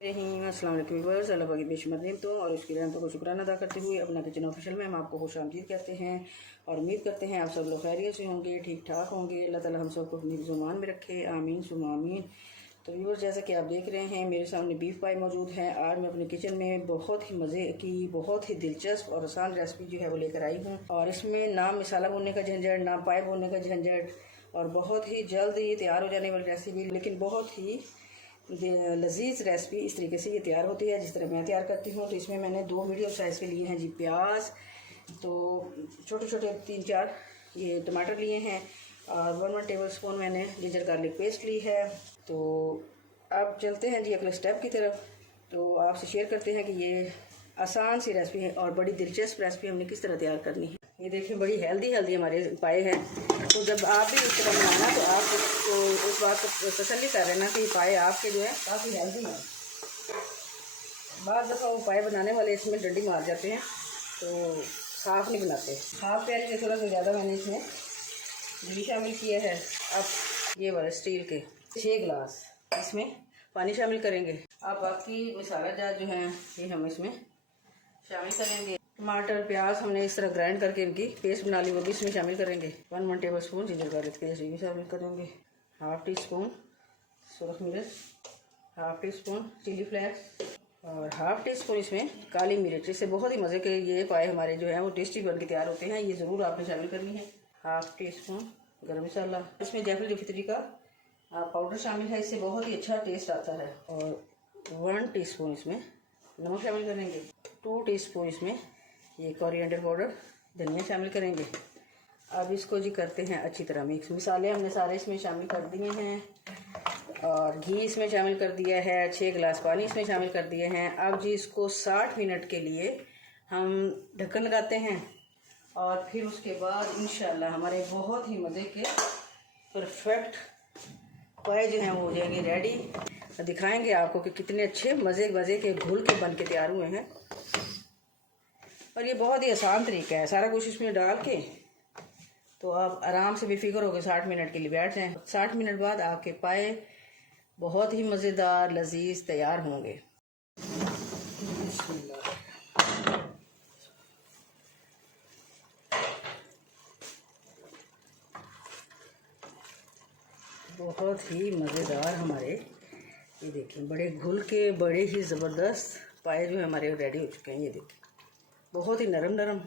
अस्सलाम वालेकुम व्यूअर्स, अल्लाह पाक की बेशुमार नेमतों और उसकी रहमतों को शुक्राना अदा करते हुए अपना किचन ऑफिशियल में हम आपको खुश आमदीद कहते हैं और उम्मीद करते हैं आप सब लोग खैरियत से होंगे, ठीक ठाक होंगे। अल्लाह ताला हम सबको अपनी ज़ुबान में रखे, आमीन सुम्मा आमीन। तो व्यूअर्स, जैसा कि आप देख रहे हैं मेरे सामने बीफ पाई मौजूद है। आज मैं अपने किचन में बहुत ही मज़े की, बहुत ही दिलचस्प और आसान रेसिपी जो है वो लेकर आई हूँ। और इसमें ना मसाला भूनने का झंझट, ना पाए भूनने का झंझट, और बहुत ही जल्द ये तैयार हो जाने वाली रेसिपी, लेकिन बहुत ही लजीज रेसिपी इस तरीके से ये तैयार होती है जिस तरह मैं तैयार करती हूँ। तो इसमें मैंने 2 मीडियम साइज़ के लिए हैं जी प्याज, तो छोटे छोटे 3-4 ये टमाटर लिए हैं और 1 टेबल स्पून मैंने जिंजर गार्लिक पेस्ट ली है। तो अब चलते हैं जी अगले स्टेप की तरफ। तो आपसे शेयर करते हैं कि ये आसान सी रेसिपी है और बड़ी दिलचस्प रेसिपी हमने किस तरह तैयार करनी है। ये देखिए बड़ी हेल्दी हमारे पाए हैं। तो जब आप भी इस तरह बनाना तो आप उसको उस बात को तसल्ली कर लेना कि पाए आपके जो है काफ़ी हेल्दी हैं। बाद दफ़ा वो पाए बनाने वाले इसमें डंडी मार जाते हैं तो साफ़ नहीं बनाते। हाफ प्याली से थोड़ा सा ज़्यादा मैंने इसमें घी शामिल किया है। अब ये वाले स्टील के 6 गिलास इसमें पानी शामिल करेंगे। अब बाकी मसाला जार जो है ये हम इसमें शामिल करेंगे। टमाटर प्याज हमने इस तरह ग्राइंड करके इनकी पेस्ट बना ली, वो भी इसमें शामिल करेंगे। 1 tablespoon ginger garlic paste भी शामिल करेंगे। हाफ टी स्पून सुरख मिर्च, half teaspoon chilli flakes और हाफ टी स्पून इसमें काली मिर्च। इससे बहुत ही मज़े के ये पाए हमारे जो है वो टेस्टी बन के तैयार होते हैं। ये ज़रूर आपने शामिल करनी है। हाफ टी स्पून गर्म मसाला, इसमें जायफल फितरी का पाउडर शामिल है, इससे बहुत ही अच्छा टेस्ट आता है। और 1 टीस्पून इसमें नमक शामिल करेंगे। 2 टीस्पून इसमें ये कोरिएंडर पाउडर धनिया शामिल करेंगे। अब इसको जी करते हैं अच्छी तरह मिक्स। मसाले हमने सारे इसमें शामिल कर दिए हैं और घी इसमें शामिल कर दिया है। 6 गिलास पानी इसमें शामिल कर दिए हैं। अब जी इसको 60 मिनट के लिए हम ढक्कन लगाते हैं और फिर उसके बाद इंशाल्लाह हमारे बहुत ही मज़े के परफेक्ट पाए जो हैं वो हो जाएंगे रेडी। दिखाएंगे आपको कि कितने अच्छे मज़े के घुल के बन के तैयार हुए हैं। और ये बहुत ही आसान तरीका है, सारा कुछ इसमें डाल के तो आप आराम से बेफिक्र होकर 60 मिनट के लिए बैठ जाएं। 60 मिनट बाद आपके पाए बहुत ही मज़ेदार लजीज तैयार होंगे। बहुत ही मज़ेदार हमारे ये देखिए बड़े घुल के बड़े ही ज़बरदस्त पाए जो हमारे रेडी हो चुके हैं। ये देखिए बहुत ही नरम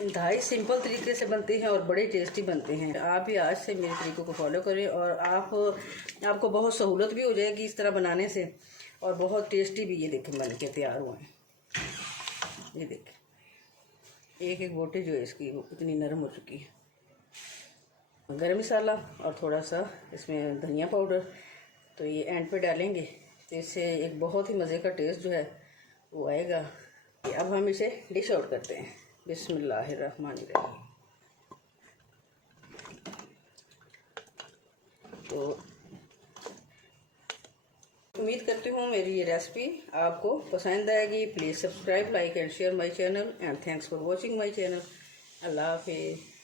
इंतहाई सिंपल तरीके से बनते हैं और बड़े टेस्टी बनते हैं। आप भी आज से मेरे तरीकों को फॉलो करें और आपको बहुत सहूलत भी हो जाएगी इस तरह बनाने से और बहुत टेस्टी भी ये देखें बन के तैयार हुए हैं। ये देखें एक बोटी जो है इसकी वो इतनी नरम हो चुकी है। गरम मसाला और थोड़ा सा इसमें धनिया पाउडर तो ये एंड पे डालेंगे तो इससे एक बहुत ही मज़े का टेस्ट जो है वो आएगा। अब हम इसे डिश आउट करते हैं। बिस्मिल्लाहिर्रहमानिर्रहीम। तो उम्मीद करती हूँ मेरी ये रेसिपी आपको पसंद आएगी। Please subscribe, like and share my channel and thanks for watching my channel. Allah हाफिज़।